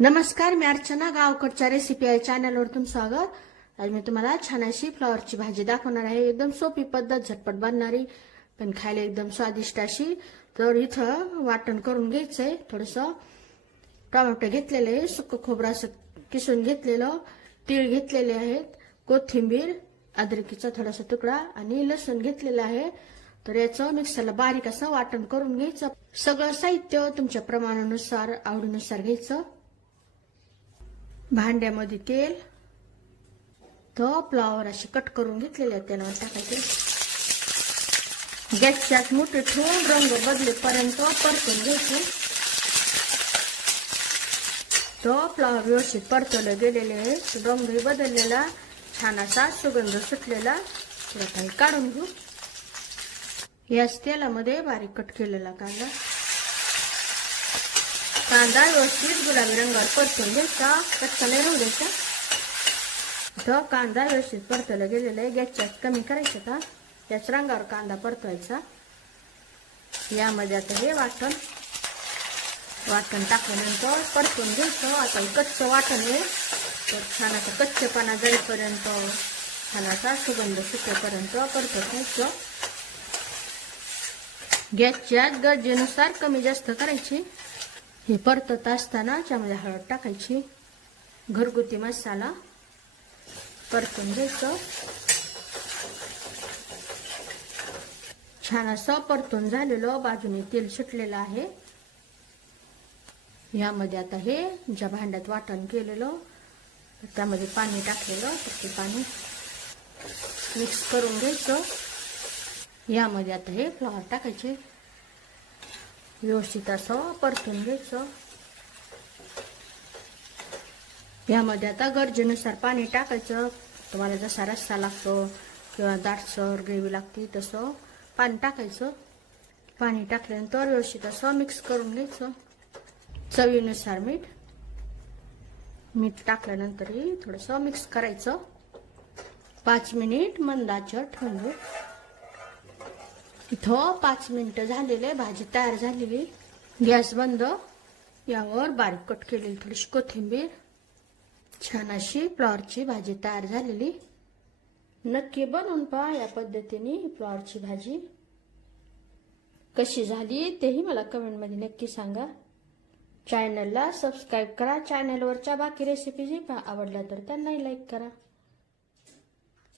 नमस्कार, मी अर्चना. गावकडच्या रेसिपी या चॅनलवर तुमचं स्वागत. आज मी तुम्हाला छान अशी फ्लॉवरची भाजी दाखवणार आहे. एकदम सोपी पद्धत, झटपट बनणारी, पण खायला एकदम स्वादिष्ट अशी. तर इथं वाटण करून घ्यायचंय. थोडंसं टोमॅटो घेतलेले आहे, सुकं खोबरं असं किसून घेतलेलं, तीळ घेतलेले आहेत, कोथिंबीर, अद्रकीचा थोडासा तुकडा आणि लसूण घेतलेला आहे. तर याचं मिक्सरला बारीक असं वाटण करून घ्यायचं. सगळं साहित्य तुमच्या प्रमाणानुसार, आवडीनुसार घ्यायचं. भांड्यामध्ये तेल, तो फ्लॉवर असे कट करून घेतलेले तेलावर टाकायचे. गॅसची आच मोठी ठेवून रंग बदलेपर्यंत परतून घ्यायचे. तो फ्लॉवर व्यवस्थित परतवले गेलेले, रंगही बदललेला, छान असा सुगंध सुटलेला. काही काढून घेऊ. याच तेलामध्ये बारीक कट केलेला कांदा व्यवस्थित गुलाबी रंगावर परतून घ्यायचा, कच्चा नाही राहू द्यायचा. तो कांदा व्यवस्थित परतवला गेलेला आहे. गॅसची आच कमी करायचं का, याच रंगावर कांदा परतवायचा. यामध्ये आता हे वाटण टाकल्यानंतर परतून घ्यायचं. आता कच्चं वाटण आहे, तर छान असं कच्चेपणा जाईपर्यंत, छान असा सुगंध सुटेपर्यंत परतून घ्यायचं. गॅसची आच गरजेनुसार कमी जास्त करायची. हे परतत असताना त्यामध्ये हळद टाकायची, घरगुती मसाला परतून घ्यायचं. छान असं परतून झालेलं, बाजूने तेल सुटलेलं आहे. यामध्ये आता हे ज्या भांड्यात वाटण केलेलं त्यामध्ये पाणी टाकलेलं, तर ते पाणी मिक्स करून घ्यायचं. यामध्ये आता हे फ्लॉवर टाकायचे, व्यवस्थित असं परतून घ्यायचं. यामध्ये आता गरजेनुसार पाणी टाकायचं. तुम्हाला जसा रस्सा लागतो किंवा दाटसर ग्रेव्ही लागते तसं पाणी टाकायचं. पाणी टाकल्यानंतर व्यवस्थित असं मिक्स करून घ्यायचं. चवीनुसार मीठ टाकल्यानंतरही थोडंसं मिक्स करायचं. 5 मिनिट मंद आचेवर ठेवून घेऊ. इथं 5 मिनिटं झालेले, भाजी तयार झालेली. गॅस बंद. यावर बारीक कट केलेली थोडीशी कोथिंबीर. छान अशी फ्लॉवरची भाजी तयार झालेली. नक्की बनवून पहा या पद्धतीने फ्लॉवरची भाजी. कशी झाली तेही मला कमेंटमध्ये नक्की सांगा. चॅनलला सबस्क्राईब करा. चॅनलवरच्या बाकी रेसिपी आवडल्या तर त्यांनाही लाईक करा.